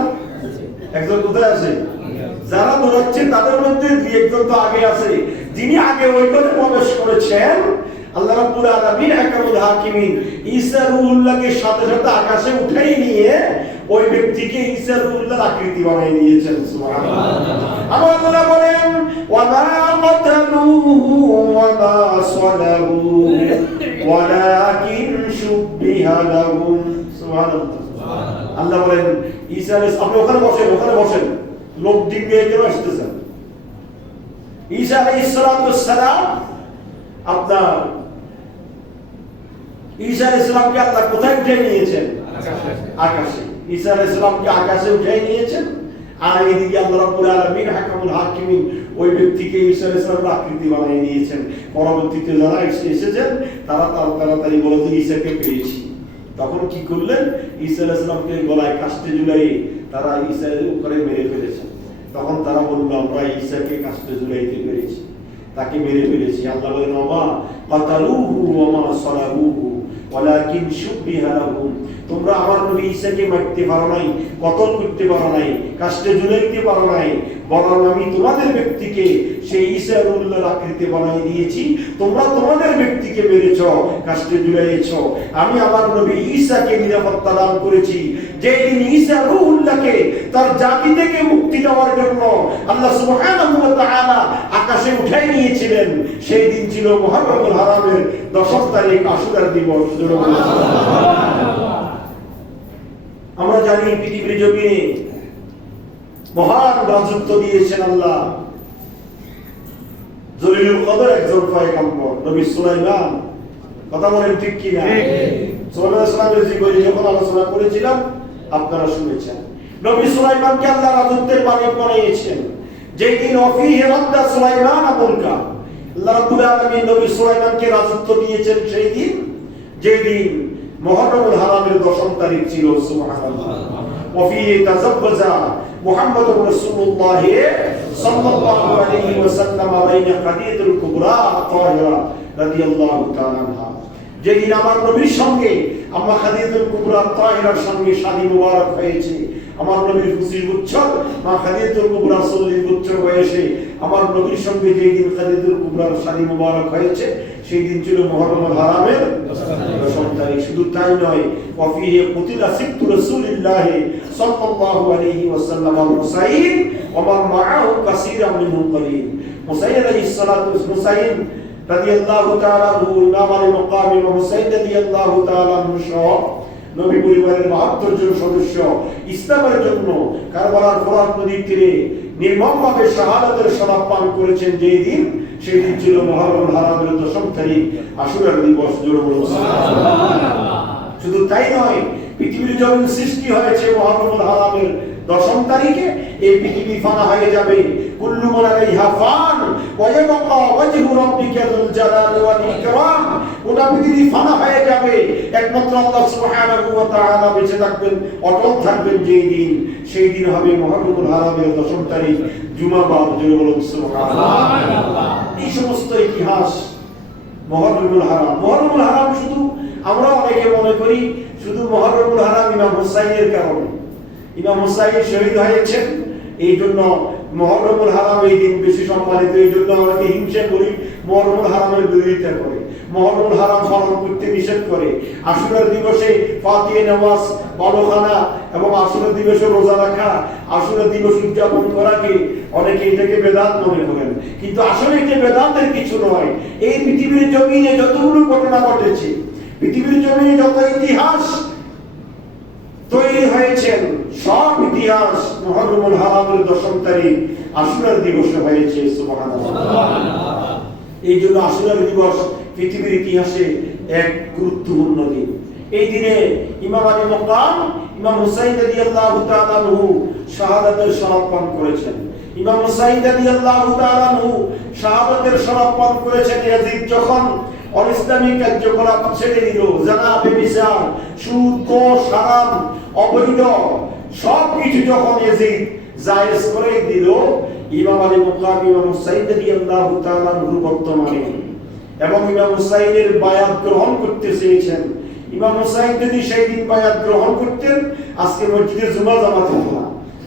একজন কোথায় আছে? যারা দৌড়াচ্ছে তাদের মধ্যে দুই একজন তো আগে আছে। যিনি আগে ওই ঘরে প্রবেশ করেছেন, আল্লাহ রাব্বুল আলামিন হাকামুল হাকিমিন ঈসা রুহুল্লাহকে সাথে সাথে আকাশে উঠাই নিয়ে ওই ব্যক্তিকে ঈসা রুহুল্লাহর আকৃতি বানিয়ে দিয়েছেন। সুবহানাল্লাহ। আমার আল্লাহ বলেন, ওয়া মা কাতালুহু ওয়া মা সালাবুহু ওয়ালাকিন শুববিহা লাহুম। সুবহানাল্লাহ। আল্লাহ বলেন, ঈসা আলাইহিস সালাম, আপনি ওখানে বসেন, ওখানে বসেন, লোক দিক দিয়ে কেন আসতেছেন? ঈসা আলাইহিস সালাম, আপনার ঈসা আলাইহিস সালামকে আল্লাহ কোথায় উঠে নিয়েছেন? আকাশে। ঈসা আলাইহিস সালামকে আকাশে উঠে নিয়েছেন, আর এইদিকে আল্লাহ রাব্বুল আলামিন হাকামুল হাকিমিন ওই ব্যক্তিকে ঈসা আলাইহিস সালামের আকৃতি বানিয়ে দিয়েছেন। পরবর্তীতে যারা এসেছেন তারা তাড়াতাড়ি বলে যে ঈসাকে পেয়েছি। তখন কি করলেন? ঈসা আলাইহিস সালামকে গলায় কাস্তে ঝুলাই তারা ঈসার উপরে মেরে ফেলেছেন। তখন তারা বলল, আমরা ঈসাকে কাস্তে ঝুলাইতে পেরেছি, তাকে মেরে ফেলেছি। আল্লাহ বলেন, ওয়া মা কাতালুহু ওয়া মা সালাবুহু, ওয়ালাকিন শুববিহা লাহুম, তোমরা আমার নবী ঈসাকে মারতে পারো নাই, কতল করতে পারো নাই, কাস্টে ঝুলাইতে পারো নাই, বরং আমি তোমাদের ব্যক্তিকে সেই ঈসা রুহুল্লাহর আকৃতি বানাই দিয়েছি। তোমরা তোমাদের ব্যক্তিকে মেরেছো, কাস্টে ঝুলাইয়েছো, আমি আমার নবী ঈসাকে নিরাপত্তা দান করেছি। যেদিন ঈসা রুহুল্লাহকে তার জাতি থেকে মুক্তি দেওয়ার জন্য আল্লাহ সুবহানাহু ওয়া তাআলা আকাশে উঠাই নিয়েছিলেন, সেই দিন ছিল মুহররমুল হারামের 10 তারিখ, আশুরার দিবস। আমরা জানি পৃথিবীর জমিনে মহান রাজত্ব দিয়েছেন আল্লাহ। জলিলুল কদর একজন পয়গম্বর নবী সুলাইমান, কথা বলেন ঠিক কি না? সুলাইমান আলাইহিস সালামের জীবনী যখন আলোচনা করেছিলাম আপনারা শুনেছেন। নবী সুলাইমানকে আল্লাহ রাজত্বের মালিক বানিয়েছেন। যেই দিন ওয়াফিহি রাদ্দা সুলাইমান মুলকা, আল্লাহ রাব্বুল আলামিন নবী সুলাইমানকে রাজত্ব দিয়েছেন সেই দিন, যেই দিন মুহররমুল হারামের 10 তারিখ ছিল। সুবহানাল্লাহ। ওয়াফিহি তাযাওয়াজা মুহাম্মাদুর রাসূলুল্লাহ সাল্লাল্লাহু আলাইহি ওয়াসাল্লাম বাইনা খাদিজাতুল কুবরা তাহিরা রাদিয়াল্লাহু তাআলা আনহা, যেদিন আমার নবীর সঙ্গে আম্মা খাদিজাতুল কুবরা তাহিরার সঙ্গে শাদী মুবারক হয়েছে। আমার নবীর 25 বছর, মা খাদিজাতুল কুবরা 40 বছর বয়সে আমার নবীর সঙ্গে যেই দিন খাদিজাতুল কুবরার শাদী মুবারক হয়েছে সেই দিন ছিল মুহররমুল হারামের 10 তারিখ। শুধু তাই নয়, ওয়াফিহি কুতিলা সিবতু রাসূলিল্লাহ সাল্লাল্লাহু আলাইহি ওয়াসাল্লাম মুসাইন ওয়া মান মাআহু কাসীরাম মিনহুম কলিল। মুসাইন আলাইহিস সালাতু মুসাইন রাদিয়াল্লাহু তাআলা আনহু, ইমাম আল মাকাম ইমাম মুসাইন রাদিয়াল্লাহু তাআলা আনহু সহ নবী পরিবারের 72 জন সদস্য ইসলামের জন্য কারবালার ফোরাত নদীর তীরে নির্মমভাবে শাহাদাতের শরাব পান করেছেন যেই দিন, সেই দিন ছিল মুহররমুল হারামের 10 তারিখ, আশুরার দিবস। শুধু তাই নয়, পৃথিবীর জমিন সৃষ্টি হয়েছে মুহররমুল হারামের 10 তারিখে। এই পৃথিবী ফানা হয়ে যাবে, কুল্লু মান আলাইহা ফান ওয়া ইয়াবকা ওয়াজহু রাব্বিকা যুল জালালি ওয়াল ইকরাম। গোটা পৃথিবী ফানা হয়ে যাবে, একমাত্র আল্লাহ সুবহানাহু ওয়া তাআলা বেঁচে থাকবেন, অটল থাকবেন যেই দিন, সেই দিন হবে মুহররমুল হারামের 10 তারিখ, জুমাবার। জোরে বলুন সুবহানাল্লাহ। এই সমস্ত ইতিহাস মুহররমুল হারাম। মুহররমুল হারাম শুধু আমরা অনেকে মনে করি শুধু মুহররমুল হারাম ইমাম হুসাইনের কারণে। ইমাম হুসাইন শহীদ হয়েছেন, এই জন্য মুহররমুল হারাম এই দিন বেশি সম্মানিত। এই জন্য অনেকে হিংসা করি, মুহররমুল হারামের বিরোধিতা করে, মুহররমুল হারাম পালন করতে নিষেধ করে। আশুরার দিবসে ফাতিহা নামাজ, বালখানা এবং আশুরার দিবসে রোজা রাখা, আশুরার দিবস উদযাপন করাকে অনেকে এটাকে বেদাত মনে করেন, কিন্তু আসলে এটা বেদাতের কিছু নয়। এই পৃথিবীর জমিনে যতগুলো ঘটনা ঘটেছে, পৃথিবীর জমিনে যত ইতিহাস তৈরি হয়েছেন, সব ইতিহাস মুহররমুল হারামের 10 তারিখ আশুরার দিবসে হয়েছে। সুবহানাল্লাহ। এই জন্য আশুরার দিবস পৃথিবীর ইতিহাসে এক গুরুত্বপূর্ণ দিন। এই দিনে ইমাম আলী মাকাম ইমাম হুসাইন রাদিয়াল্লাহু তাআলা আনহু শাহাদাতের শরাব পান করেছেন। ইমাম হুসাইন রাদিয়াল্লাহু তাআলা আনহু শাহাদাতের শরাব পান করেছেন ইয়াজিদ যখন অনিসলামী কার্যকলাপ ছেড়ে দিল, জানা, বেবিচার, সুদ, ঘুষ, হারাম, অবৈধ সব কিছু যখন ইয়াজিদ জায়েজ করে দিল, ইমাম আলী মাকাম ইমাম হুসাইন রাদিয়াল্লাহু তাআলা আনহু বর্তমানে এবং ইমাম হুসাইনের বায়াত গ্রহণ করতে চেয়েছেন। ইমাম হুসাইন যদি সেই দিন বায়াত গ্রহণ করতেন, আজকে মসজিদে জুমা জামাত হতো না,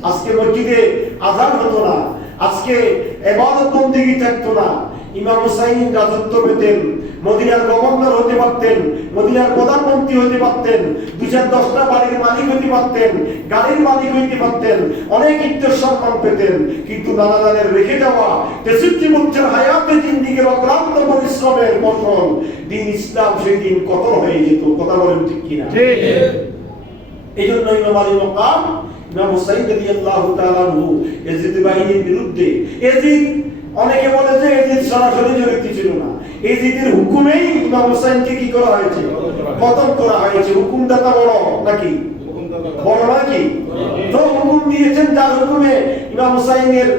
আজকে মসজিদে আযান হতো না, আজকে ইবাদত বন্দেগী থাকতো না। ইমাম হুসাইন রাজত্ব পেতেন, মদিনার গভর্নর হতে পারতেন, মদিনার প্রধানমন্ত্রী হতে পারতেন, 2-10টা বাড়ির মালিক হতে পারতেন, গাড়ির মালিক হতে পারতেন, অনেক ইজ্জত সম্মান পেতেন। কিন্তু নানাদানের রেখে যাওয়া 63 বছর হায়াতে জিন্দেগীর অক্লান্ত পরিশ্রমের ফসল দিন ইসলাম সেই দিন কত হয়ে যেত। কথা বলেন ঠিক কিনা? ঠিক। এই জন্য ইমাম আলী মাকাম ইমাম হুসাইন রাদিয়াল্লাহু তাআলা আনহু ইয়াজিদ বাহিনীর বিরুদ্ধে, ইয়াজিদ অনেকে বলে যে ইয়াজিদ সরাসরি জড়িত ছিল না, ইয়াজিদের হুকুমেই ইমাম হুসাইনকে কি করা হয়েছে? কতল করা হয়েছে। হুকুমদাতা বড় নাকি? বড় নাকি? তো হুকুম দিয়েছেন, যার হুকুমে ইমাম হুসাইনের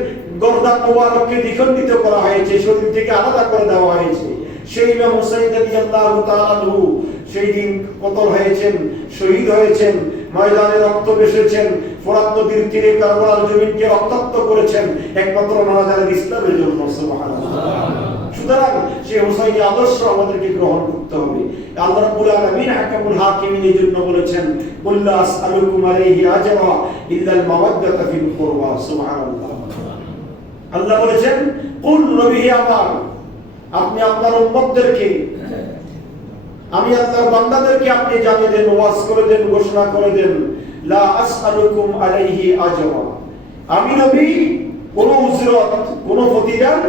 গর্দান মোবারককে দ্বিখণ্ডিত করা হয়েছে, শরীর থেকে আলাদা করে দেওয়া হয়েছে। সেই ইমাম হুসাইন রাদিয়াল্লাহু তাআলা আনহু সেই দিন কতল হয়েছেন, শহীদ হয়েছেন ময়দানে রক্ত বেসেছেন, ফোরাত নদীর তীরে কারবালার জমিনকে রক্তাক্ত করেছেন একমাত্র নাজারের ইসলামের জন্য। সুবহানাল্লাহ। সুতরাং সেই হুসাইনি আদর্শ আমাদেরকে গ্রহণ করতে হবে। আল্লাহ রাব্বুল আলামিন হাকামুল হাকিমিনের জন্য বলেছেন, কুল্লা আসআলুকুম আলাইহি আজরা ইল্লাল মাওয়াদ্দাতা ফিল কুরবা। সুবহানাল্লাহ। আল্লাহ বলেছেন, কুল নবী আমার, আপনি আপনার উম্মতদেরকে, আমি আল্লাহর বান্দাদেরকে আপনি জানিয়ে দেন, ওয়াজ করে দেন, ঘোষণা করে দেন, লা আসআলুকুম আলাইহি আজরা, আমি নবী কোন উজরত, কোন প্রতিদান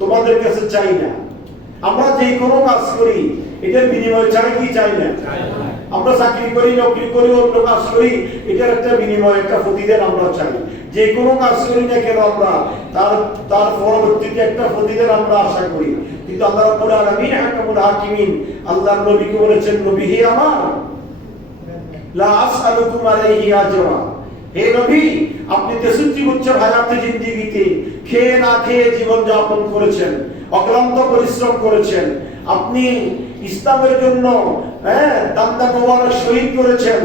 তোমাদের কাছে চাই না। আমরা যে কোনো কাজ করি এটার বিনিময় চাই কি চাই না? আমরা চাকরি করি, নকরি করি, অন্য কাজ করি, এটার একটা বিনিময়, একটা প্রতিদান আমরা চাই। যে কোনো কাজ করি না কেন আমরা তার পরবর্তীতে একটা প্রতিদান আমরা আশা করি। কিন্তু আল্লাহ রাব্বুল আলামিন হাকামুল হাকিমিন আল্লাহর নবীকে বলেছেন, নবী হে আমার, লা আসআলুকুম আলাইহি আজরা, হে নবী আপনি 63 বছর হায়াতে জিন্দেগিতে খেয়ে না খেয়ে জীবন যাপন করেছেন, অক্লান্ত পরিশ্রম করেছেন, আপনি ইসলামের জন্য দান্দা মোবারক শহীদ করেছেন,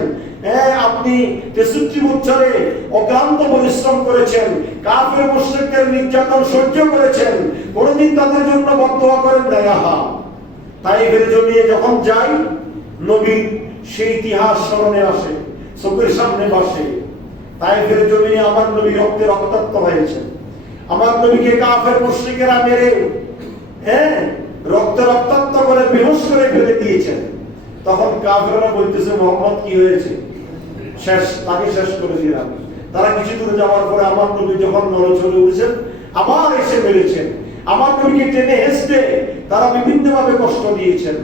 আপনি 63 বছরে অক্লান্ত পরিশ্রম করেছেন, কাফের মুশরিকদের নির্যাতন সহ্য করেছেন, কোনদিন তাদের জন্য বদদোয়া করেন নাই। তাইফের জমিনে যখন যাই, নবীর সেই ইতিহাস স্মরণে আসে, চোখের সামনে বসে। তাইফের জমিনে আমার নবী রক্তে রক্তাক্ত হয়েছে, আমার নবীকে কাফের মুশরিকেরা মেরে রক্তে রক্তাক্ত করে বেহুশ করে ফেলে দিয়েছেন। তখন কাফেররা বলতেছে, মুহাম্মদ কি হয়েছে? শেষ, তাকে শেষ করে দিলাম। তারা কিছু দূরে যাওয়ার পরে আমার নবী যখন নড়েচড়ে উঠেছেন, আবার এসে মেরেছেন। আমার নবীকে টেনে হেসতে তারা বিভিন্নভাবে কষ্ট দিয়েছেন।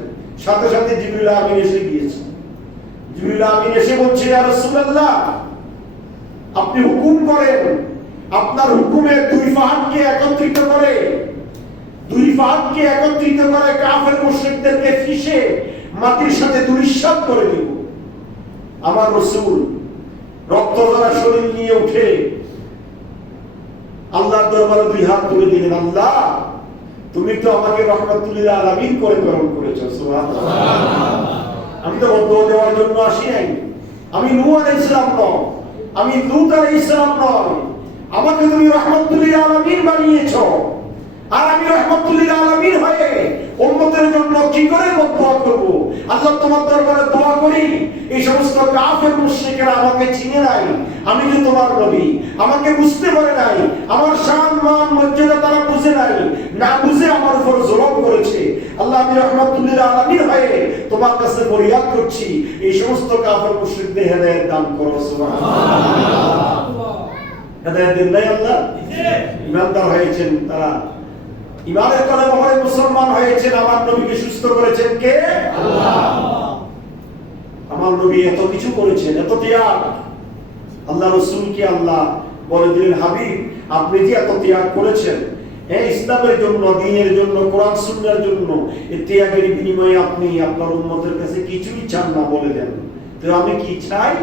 সাথে সাথে জিবরিল আমিন এসে গিয়েছে। জিবরিল আমিন এসে বলছে, ইয়া রাসূলুল্লাহ, আপনি হুকুম করেন, আপনার হুকুমে দুই ফাহাদকে একত্রিত করে কাফের মুশরিকদেরকে ফিসে মাটির সাথে ধূলিসাৎ করে দিব। আমার রাসূল রক্ত ঝরা শরীর নিয়ে উঠে আল্লাহর দরবারে দুই হাত তুলে দিলেন, আল্লাহ তুমি তো আমাকে রহমাতুল লিল আলামিন করে প্রেরণ করেছো। সুবহানাল্লাহ। আমি তো বদদোয়া দেওয়ার জন্য আসি নাই। আমি নূহ আলাইহিস সালাম নয়, আমি লূত আলাইহিস সালাম নয়, আমাকে তুমি রহমাতুল লিল আলামিন বানিয়েছো। আর আমি রহমাতুল লিল আলামিন হয়ে উম্মতের জন্য কি করে বদদোয়া করব? আল্লাহ তোমার দরবারে দোয়া করি, এই সমস্ত কাফের মুশরিকরা আমাকে চিনে নাই, আমি যে তোমার নবী, আমাকে বুঝতে পারে নাই, আমার শান মান মর্যাদা তারা বুঝে নাই, না বুঝে আমার উপর জুলুম করেছে। আল্লাহ আমি রহমাতুল লিল আলামিন হয়ে তোমার কাছে ফরিয়াদ করছি, এই সমস্ত কাফের মুশরিকদের হেদায়েত দান করো। সুবহানাল্লাহ। হেদায়েত দিন নাই আল্লাহ। ইমানদার হয়েছেন তারা, ইমানের কলমে পড়ে মুসলমান হয়েছেন, আমার নবীকে সুস্থ করেছেন কে? আল্লাহ। আমার নবী এত কিছু করেছেন, এত ত্যাগ। আল্লাহ রাসূলকে আল্লাহ বলে দিলেন, হাবিব আপনি যে এত ত্যাগ করেছেন ইসলামের জন্য, দ্বীনের জন্য, কোরআন সুন্নাহর জন্য, এই ত্যাগের বিনিময়ে আপনি আপনার উম্মতের কাছে কিছুই চান না, বলে দেন। তো আমি কি চাই?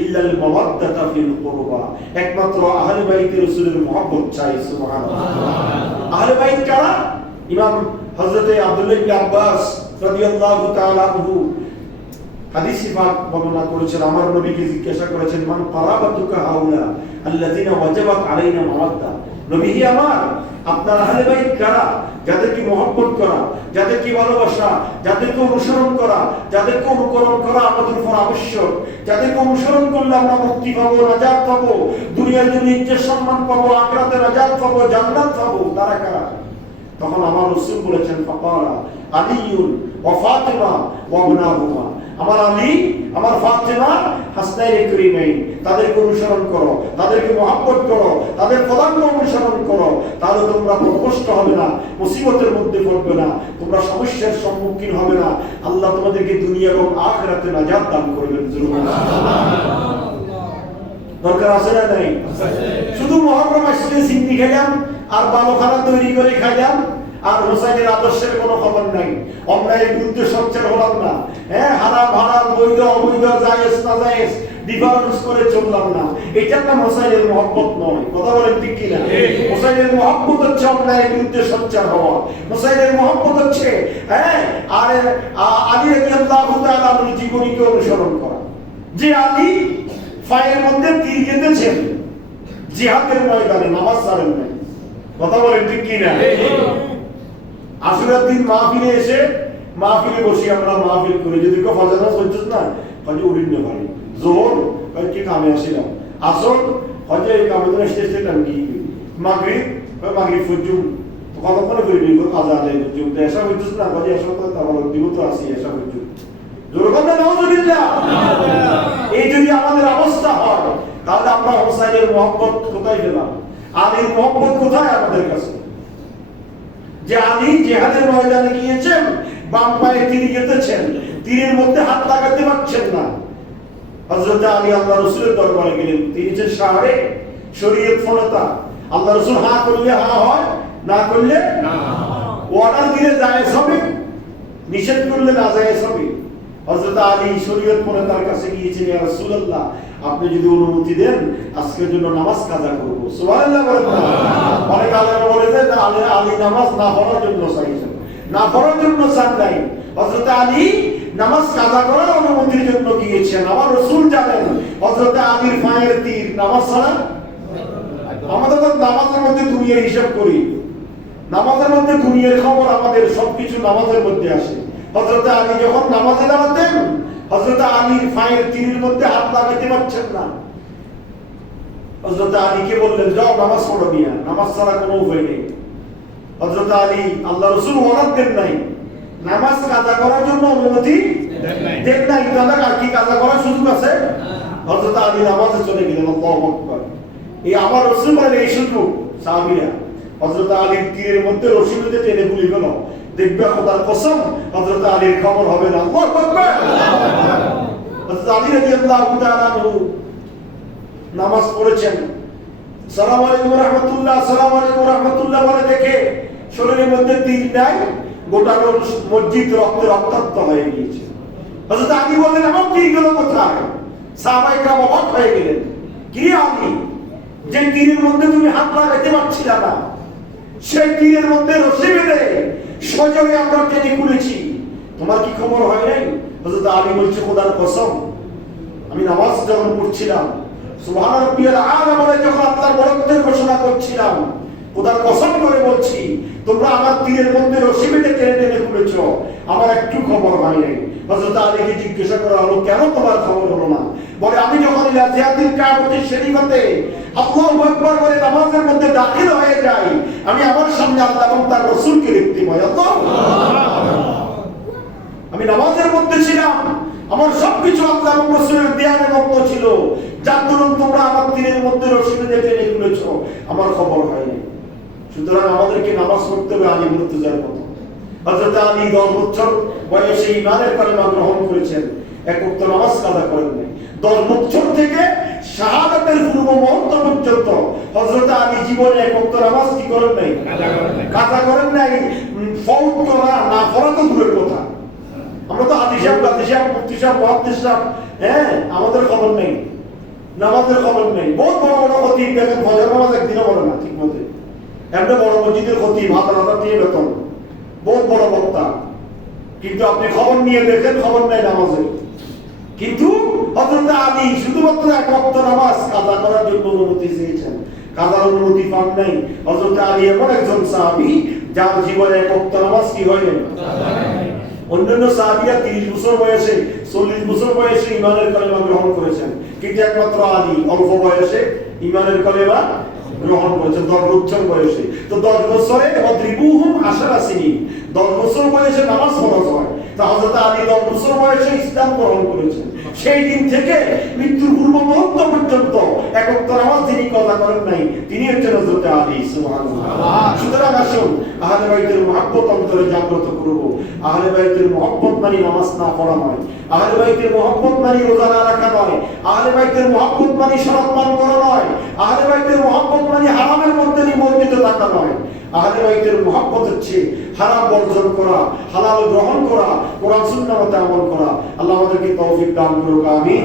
ইল্লাল মাওয়াদ্দাতা ফিল কুরবা, একমাত্র আহলে বাইত রাসূলের মহব্বত চাই। সুবহানাল্লাহ। আহলে বাইত কারা? ইমাম হযরত আব্দুল্লাহ ইবনে আব্বাস রাদিয়াল্লাহু তাআলা আনহু হাদিসে পাক বর্ণনা করেছেন, আমার নবীকে জিজ্ঞাসা করেছেন, মান কারাবাতুকা হাউলা আল্লাযিনা ওয়াজাবাত আলাইনা মাওয়াদ্দা, নবী আমার আপনার আহলে বাইত কারা? যাদেরকে মহব্বত করা, যাদেরকে ভালোবাসা, যাদেরকে অনুসরণ করা, যাদেরকে অনুকরণ করা আমাদের উপর আবশ্যক, যাদেরকে অনুসরণ করলে আমরা মুক্তি পাবো, নাজাত পাবো, দুনিয়ার জন্য ইজ্জত সম্মান পাবো, আখিরাতে নাজাত পাবো, জান্নাত পাবো, তারা কারা? তখন আমার রাসূল বলেছেন, ফাকারা আলিয়ুন ওয়া ফাতিমা ওয়া ইবনাহুমা, আমার আলী, আমার ফাতিমা, হাসনাইন করিমাইন, তাদেরকে অনুসরণ করো, তাদেরকে মহব্বত করো, তাদের পদাঙ্ক অনুসরণ করো, তাহলে তোমরা কষ্ট হবে না, মুসিবতের মধ্যে পড়বে না, তোমরা সমস্যার সম্মুখীন হবে না, আল্লাহ তোমাদেরকে দুনিয়া এবং আখিরাতে নাজাত দান করবেন। দরকার আছে না নাই? শুধু মুহররম আসলে সিন্নি খাইলাম আর ভালো খানা তৈরি করে খাইলাম, আর হোসাইনের আদর্শের কোনো খবর নাই, অন্যায়ের বিরুদ্ধে সোচ্চার হলাম না, হারাম হারাম, বৈধ অবৈধ, জায়েজ না জায়েজ ডিফারেন্স করে চললাম না, এটার নাম হোসাইনের মহব্বত নয়। কথা বলেন ঠিক কিনা? হোসাইনের মহব্বত হচ্ছে অন্যায়ের বিরুদ্ধে সোচ্চার হওয়া, হোসাইনের মহব্বত হচ্ছে আলী রাদিয়াল্লাহু তাআলা আনহুর জীবনীকে অনুসরণ করা। যে আলী ফায়ের মধ্যে তীর গেঁথেছেন জিহাদের ময়দানে, নামাজ ছাড়েন নাই। কথা বলেন ঠিক কি না? আশুরার দিন মাহফিলে এসে মাহফিলে বসি আমরা মাহফিল করি, যদি কেউ ফজর নামাজ পড়ছিস না হয়তো উড়িন না পারি, জোহর কি কামে আসিলাম, আসর হয়তো এই কামে তো এসে টাঙ্গি, মাগরিব মাগরিব ফুজুম কতক্ষণে করবি কাজা আদায় ফুজুম, তো এসা বুঝছিস না কাজে এসা তো আমার দিব তো আসি এসা ফুজুম যেরকম না নাউজুবিল্লাহ। এই যদি আমাদের অবস্থা হয় তাহলে আমরা হোসাইনের মহব্বত কোথায় পেলাম, আলীর মহব্বত কোথায় আমাদের কাছে? যে আলী জিহাদের ময়দানে গিয়েছেন, বাম পায়ে তীর গেঁথেছেন, তীরের মধ্যে হাত লাগাতে পারছেন না। হযরত আলী আল্লাহ রাসূলের দরবারে গেলেন, তিনি যে শাহরে শরীয়ত ফলতা, আল্লাহ রাসূল হা করলে হা হয়, না করলে না। অর্ডার দিলে জায়েজ হবে, নিষেধ করলে না জায়েজ হবে। হযরত আলী শরীয়ত ফলতার কাছে গিয়েছেন, ইয়া রাসূলুল্লাহ আপনি যদি অনুমতি দেন আজকের জন্য নামাজ কাজা করব। সুবহানাল্লাহ বলেন না? অনেক আলেম বলে যে আলী নামাজ না পড়ার জন্য চাইছেন, না পড়ার জন্য চান নাই। হযরত আলী নামাজ কাজা করার অনুমতির জন্য গিয়েছেন। আমার রাসূল জানেন হযরত আলীর পায়ের তীর নামাজ ছাড়া। আমাদের তো নামাজের মধ্যে দুনিয়ার হিসাব করি, নামাজের মধ্যে দুনিয়ার খবর, আমাদের সবকিছু নামাজের মধ্যে আসে। হযরত আলী যখন নামাজে দাঁড়াতেন, হযরত আলীর পায়ের তীরের মধ্যে হাত লাগাতে পারছেন না। হযরত আলীকে বললেন যাও নামাজ পড়ো মিয়া, নামাজ ছাড়া কোনো উপায় নেই। হযরত আলী আল্লাহ রাসূল অর্ডার দেন নাই, নামাজ কাজা করার জন্য অনুমতি দেন নাই, তাহলে আর কি কাজা করার সুযোগ আছে? হযরত আলী নামাজে চলে গেলেন। আল্লাহু আকবার। এই আমার রাসূল বলেন এই সুযোগ সাহাবীরা হযরত আলীর তীরের মধ্যে রশি বেঁধে টেনে গুলি গেল, দেখবে খোদার কসম হযরত আলীর খবর হবে না। আল্লাহু আকবার। হযরত আলী রাদিয়াল্লাহু তাআলা নামাজ পড়েছেন, সালাম আলাইকুম রাহমাতুল্লাহ, সালাম আলাইকুম রাহমাতুল্লাহ বলে দেখে শরীরের মধ্যে তীর নাই, গোটা মসজিদ রক্তে রক্তাক্ত হয়ে গিয়েছে। হযরত আলী বললেন আমার তীর গেল কোথায়? সাহাবায়ে কেরাম অবাক হয়ে গেলেন, কি আলী যে তীরের মধ্যে তুমি হাত লাগাতে পারছিলা না, সেই তীরের মধ্যে রশি বেঁধে সজোরে আমরা টেনে খুলেছি, তোমার কি খবর হয় নাই? হযরত আলী বলছে খোদার কসম আমি নামাজ যখন পড়ছিলাম, সুবহান রাব্বিয়াল আলা বলে যখন আল্লাহর বরকতের ঘোষণা করছিলাম, খোদার কসম করে বলছি তোমরা আমার তীরের মধ্যে রশি বেঁধে টেনে টেনে খুলেছো, আমার একটু খবর হয় নাই। হযরত আলীকে জিজ্ঞাসা করা হলো কেন তোমার খবর হলো না? বলে আমি যখন ইলা জিয়াতিল কাবাতির শরীফাতে আল্লাহু আকবার বলে নামাজের মধ্যে দাখিল হয়ে যাই, আমি আমার সামনে আল্লাহ এবং তার রাসূলকে দেখতে পাই। আল্লাহু আমি নামাজের মধ্যে ছিলাম, আমার সবকিছু আল্লাহ এবং রাসূলের দেয়ালে মগ্ন ছিল, যার দরুন তোমরা আমার তীরের মধ্যে রশি বেঁধে টেনে খুলেছো, আমার খবর হয়নি। সুতরাং আমাদেরকে নামাজ পড়তে হবে আলী মুর্তজার মতো। হযরত আলী 10 বছর বয়সে ঈমানের কালেমা গ্রহণ করেছেন, এক ওয়াক্ত নামাজ কাজা করেন নাই। 10 বছর থেকে শাহাদাতের পূর্ব মুহূর্ত পর্যন্ত হযরত আলী জীবনে এক ওয়াক্ত নামাজ কি করেন নাই, কাজা করেন নাই। ফৌত করা না করা তো দূরের কথা, আমরা তো হাদিস সাহেব, গাজী সাহেব, মুফতি সাহেব, মুহাদ্দিস সাহেব, আমাদের খবর নেই, নামাজের খবর নেই। বহুত বড় বড় খতিব দেখেন ফজর নামাজ একদিনও পড়ে না ঠিক মতো, এমনি বড় মসজিদের খতিব হাজার হাজার দিয়ে বেতন, বহুত বড় বক্তা, কিন্তু আপনি খবর নিয়ে দেখেন খবর নেই নামাজের। কিন্তু হযরত আলী শুধুমাত্র এক ওয়াক্ত নামাজ কাজা করার জন্য অনুমতি চেয়েছেন, কাজার অনুমতি পান নাই। হযরত আলী এমন একজন সাহাবী যার জীবনে এক ওয়াক্ত নামাজ কি হয় না। অন্যান্য সাহাবীরা 30 বছর বয়সে 40 বছর বয়সে ঈমানের কালেমা গ্রহণ করেছেন, কিন্তু একমাত্র আলী অল্প বয়সে ঈমানের কালেমা গ্রহণ করেছেন 10 বছর বয়সে। তো 10 বছরে অদ্রিবুহুম আশারা সিনিন, 10 বছর বয়সে নামাজ ফরজ হয়। তা হযরত আলী 10 বছর বয়সে ইসলাম গ্রহণ করেছেন। সেই দিন থেকে মৃত্যুর পূর্ব মুহূর্ত পর্যন্ত এক ওয়াক্ত নামাজ যিনি কাজা করেন নাই, তিনি হচ্ছেন হযরত আলী। সুবহানাল্লাহ। সুতরাং আসুন আহলে বাইতের মহব্বত অন্তরে জাগ্রত করব। আহলে বাইতের মহব্বত মানে নামাজ না পড়া নয়, আহলে বাইতের মহব্বত মানে রোজা না রাখা নয়, আহলে বাইতের মহব্বত মানে শরাব পান করা নয়, আহলে বাইতের মহব্বত মানে হারামের মধ্যে নিমজ্জিত থাকা নয়। আহলে বাইতের মহব্বত হচ্ছে হারাম বর্জন করা, হালাল গ্রহণ করা, কোরআন সুন্নাহ মতে আমল করা। আল্লাহ আমাদেরকে তৌফিক দান করুক, আমিন।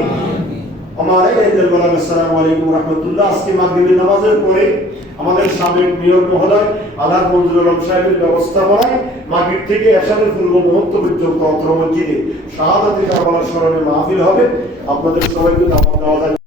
আসসালামু আলাইকুম রহমতুল্লাহ। আজকে মাগরিবের নামাজের পরে আমাদের সাবেক মেয়র মহোদয় আলহাজ মঞ্জুরুল আলম সাহেবের ব্যবস্থাপনায় মাগরিব থেকে এশারের পূর্ব মুহূর্ত পর্যন্ত অত্র মসজিদে শাহাদাতে কারবালার স্মরণে মাহফিল হবে। আপনাদের সবাইকে দাওয়াত দেওয়া